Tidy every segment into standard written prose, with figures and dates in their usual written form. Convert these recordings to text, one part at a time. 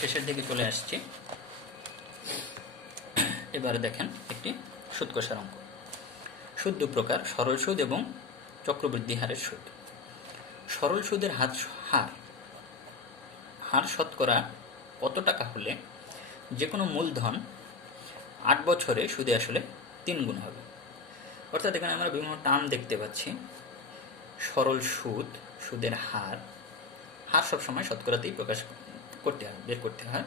শেষের দিকে চলে আসছি। এবারে দেখেন একটি সুদ কষার অঙ্ক। সুদ দু প্রকার, সরল সুদ এবং চক্রবৃদ্ধি হারের সুদ। সরল সুদের হার শতকরা কত টাকা হলে যে কোনো মূলধন 8 বছরে সুদে আসলে 3 গুণ হবে। অর্থাৎ এখানে আমরা বিভিন্ন টার্ম দেখতে পাচ্ছি। সরল সুদ, সুদের হার সবসময় শতকরাতেই প্রকাশ করতে হয়, বের করতে হয়।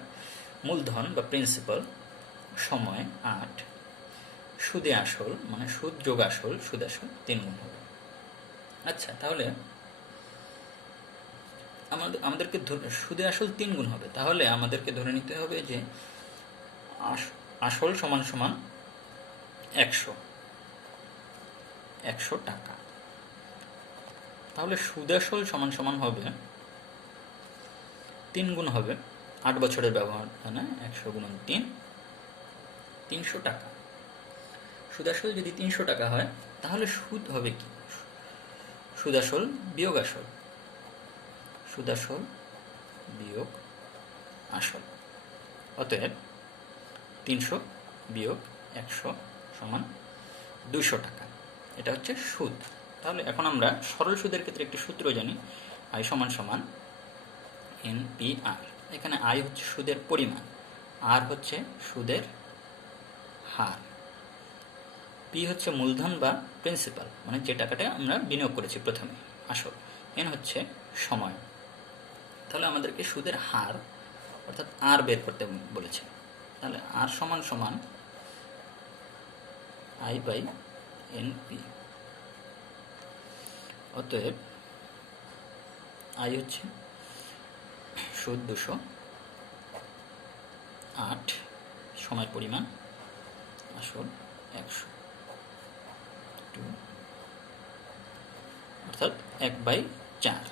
মূলধন বা প্রিন্সিপাল, সময় 8, সুদে আসল মানে সুদ যোগ আসল, সুদ আসল 3 গুণ হবে। আচ্ছা, তাহলে আমাদেরকে সুদে আসল 3 গুণ হবে, তাহলে আমাদেরকে ধরে নিতে হবে যে আসল সমান সমান 100 টাকা। তাহলে সুদ আসল সমান সমান হবে 3 গুণ হবে 8 বছরের ব্যবহার, মানে 100 গুণন 3, 300 টাকা। সুদ আসল যদি 300 টাকা হয় তাহলে সুদ হবে কি? সুদ আসল বিয়োগ আসল, সুদ আসল বিয়োগ আসল। অতএব 300 বিয়োগ 100 সমান 200 টাকা। এটা হচ্ছে সুদ। তাহলে এখন আমরা সরল সুদের ক্ষেত্রে একটি সূত্র জানি, আই সমান সমান NPR। এখানে আই হচ্ছে সুদের পরিমাণ, আর হচ্ছে সুদের হার, পি হচ্ছে মূলধন বা প্রিন্সিপাল মানে যে টাকাটা আমরা বিনিয়োগ করেছি প্রথমে, আসল। এন হচ্ছে সময়। তাহলে আমাদেরকে সুদের হার অর্থাৎ আর বের করতে বলেছে। তাহলে আর সমান সমান আই বাই NP। অতএব আই হচ্ছে সুদ 208, সময়ের পরিমাণ আসল 100, অর্থাৎ 1/4।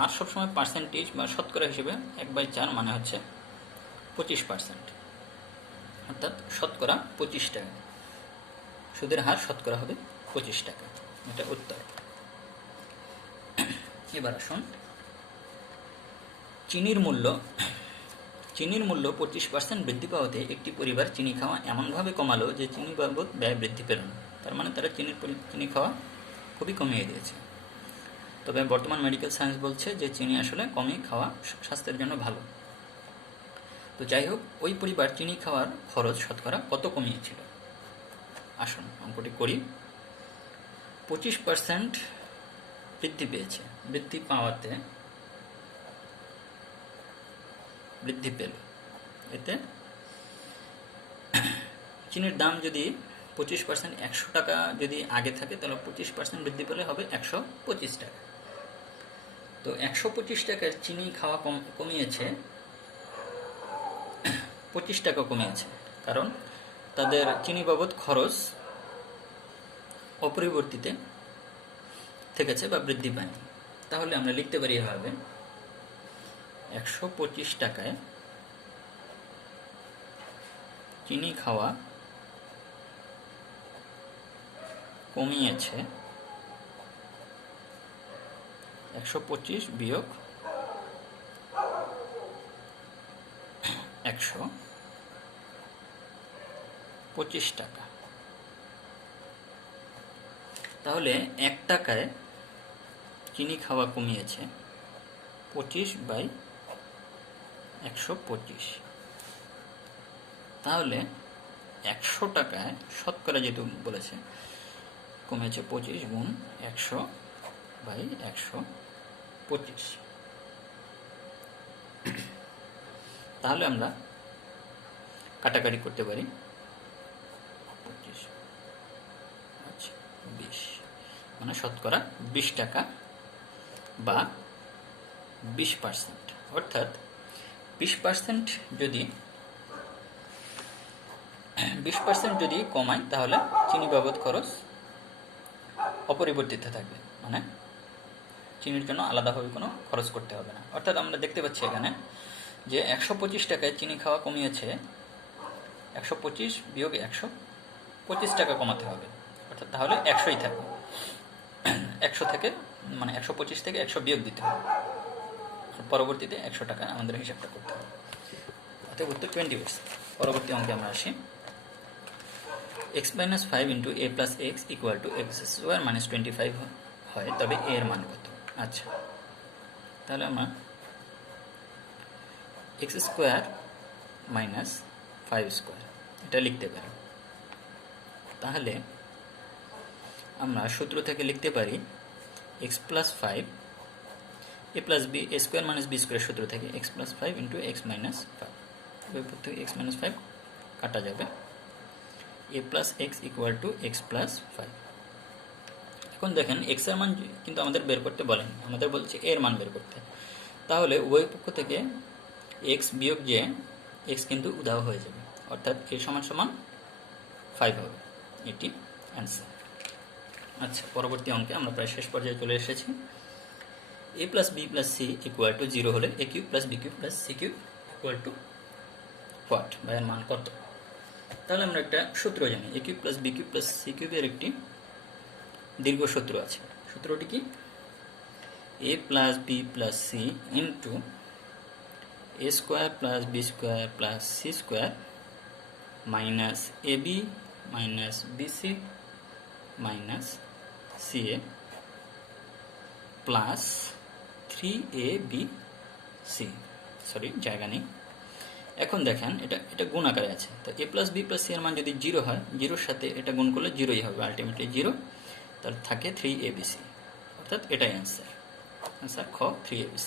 আর সবসময় পার্সেন্টেজ বা শতকরা হিসেবে 1/4 মানে হচ্ছে 25%, অর্থাৎ শতকরা 25 টাকা। সুদের হার শতকরা হবে 25 টাকা। এটা উত্তর। এবার আসুন, চিনির মূল্য 25% বৃদ্ধি পাওয়াতে একটি পরিবার চিনি খাওয়া এমনভাবে কমালো যে চিনি বাবদ ব্যয় বৃদ্ধি পেল না। তার মানে তারা চিনি খাওয়া খুবই কমিয়ে দিয়েছে। তবে বর্তমান মেডিকেল সায়েন্স বলছে যে চিনি আসলে কমিয়ে খাওয়া স্বাস্থ্যের জন্য ভালো। তো যাই হোক, ওই পরিবার চিনি খাওয়ার খরচ শতকরা কত কমিয়েছিল? আসুন অঙ্কটি করি। 25% বৃদ্ধি পেয়েছে, বৃদ্ধি পেল। এতে চিনির দাম যদি 25% 100 টাকা যদি আগে থাকে, তাহলে 25% বৃদ্ধি পেলে হবে 125 টাকা। তো 125 টাকার চিনি খাওয়া কমিয়েছে 25 টাকা কমিয়েছে, কারণ তাদের চিনি বাবদ খরচ অপরিবর্তিত থেকেছে বা বৃদ্ধি পায়নি। তাহলে আমরা লিখতে পারি এভাবে, 125 টাকায় চিনি খাওয়া কমিয়েছে 125 বিয়োগ 125 টাকা। তাহলে 1 টাকায় চিনি খাওয়া কমিয়েছে 25/125। তাহলে 100 টাকায় শতকরা যেহেতু বলেছে কমেছে 25 গুণ 100/125। তাহলে আমরা কাটাকাটি করতে পারি, 20 মানে শতকরা 20 টাকা বা 20%। অর্থাৎ 20% যদি কমায় তাহলে চিনি বাবদ খরচ অপরিবর্তিত থাকবে, মানে চিনির জন্য আলাদাভাবে কোনো খরচ করতে হবে না। অর্থাৎ আমরা দেখতে পাচ্ছি এখানে যে 125 টাকায় চিনি খাওয়া কমিয়েছে, 125 বিয়োগ 125 টাকা কমাতে হবে, অর্থাৎ তাহলে 100ই থাকবে। 100 থেকে মানে 125 থেকে 100 বিয়োগ দিতে হবে, পরবর্তীতে 100 টাকা আমাদের হিসাবটা করতে হবে। অর্থাৎ উত্তর 20%। পরবর্তী অঙ্কে আমরা আসি। x-5 into a plus x equal to x square minus 25 হয়, তবে a এর মান কত? আচ্ছা, তাহলে আমরা এক্স স্কোয়ার মাইনাস 5 স্কোয়ার এটা লিখতে পারি। তাহলে আমরা সূত্র থেকে লিখতে পারি x plus 5 a plus b, a square minus b square সূত্র থেকে x plus 5 into x minus 5, প্রত্যেক এক্স মাইনাস 5 কাটা যাবে, a plus x equal to x plus 5। এখন দেখেন এক্স এর মান কিন্তু আমাদের বের করতে বলেন, আমাদের বলছে এর মান বের করতে। তাহলে উভয় পক্ষ থেকে এক্স বিয়োগ যে এক্স কিন্তু উধাও হয়ে যাবে, অর্থাৎ এ সমান সমান 5 হবে, এটি অ্যান্সার। আচ্ছা, পরবর্তী অঙ্কে আমরা প্রায় শেষ পর্যায়ে চলে এসেছি। A plus b plus c equal to 0 হলে a cube plus b cube plus c cube equal to what, বা এর মান কত? তাহলে আমরা একটা সূত্র জানি, a cube plus b cube plus c কিউবের একটি দীর্ঘ সূত্র আছে। সূত্রটি কি? A plus b plus c into a square plus b square plus c square minus a b minus b c minus c A plus 3ab C, sorry জায়গা নেই। এখন দেখেন এটা গুণ আকারে আছে, তো এ প্লাস বি প্লাস সি এর মান যদি 0 হয়, 0-র সাথে এটা গুণ করলে 0ই হবে, আলটিমেটলি 0, তার থাকে 3abc, অর্থাৎ এটাই অ্যান্সার খ 3abc।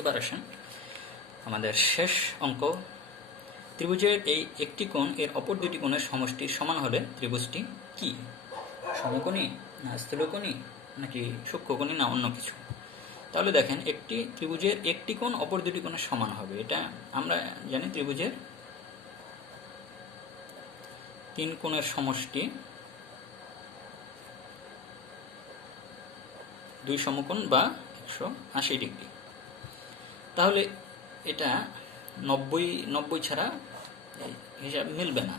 এবার আসেন আমাদের শেষ অঙ্ক। ত্রিভুজের এই একটি কোণ এর অপর দুটি কোণের সমষ্টির সমান হলে ত্রিভুজটি কি? সমকোণী না স্থূলকোণী নাকি সূক্ষ্মকোণী না অন্য কিছু? তাহলে দেখেন একটি ত্রিভুজের একটি কোণ অপর দুটি কোণের সমান হবে, এটা আমরা জানি ত্রিভুজের 3 কোণের সমষ্টি 2 সমকোণ বা 180 ডিগ্রি। তাহলে এটা 90 ছাড়া হিসাব মিলবে না।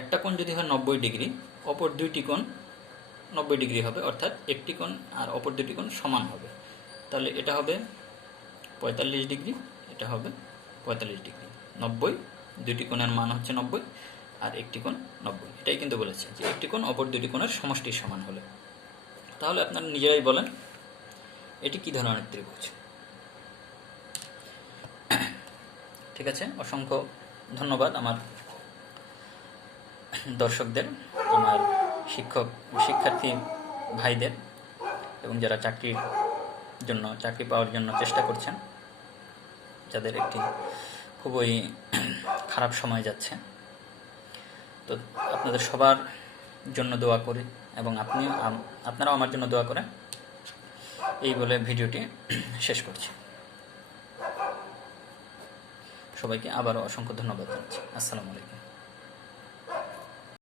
একটা কোণ যদি হয় 90 ডিগ্রি, অপর দুইটি কোণ 90 ডিগ্রি হবে, অর্থাৎ একটি কোণ আর অপর দুটি কোণ সমান হবে। তাহলে এটা হবে 45 ডিগ্রি, এটা হবে 45 ডিগ্রি। 90, দুটি কোণের মান হচ্ছে 90 আর একটি কোণ 90, এটাই কিন্তু বলেছে যে একটি কোণ অপর দুটি কোণের সমষ্টির সমান হলে। তাহলে আপনারা নিজেরাই বলেন এটি কি ধরনের ত্রিভুজ? ঠিক আছে, অসংখ্য ধন্যবাদ আমার দর্শকদের, আমার শিক্ষার্থী ভাইদের, এবং যারা চাকরি পাওয়ার জন্য চেষ্টা করছেন, যাদের একটি খুবই খারাপ সময় যাচ্ছে। তো আপনাদের সবার জন্য দোয়া করি, এবং আপনারাও আমার জন্য দোয়া করেন, এই বলে ভিডিওটি শেষ করছি। সবাইকে আবারও অসংখ্য ধন্যবাদ জানাচ্ছি। আসসালামু আলাইকুম।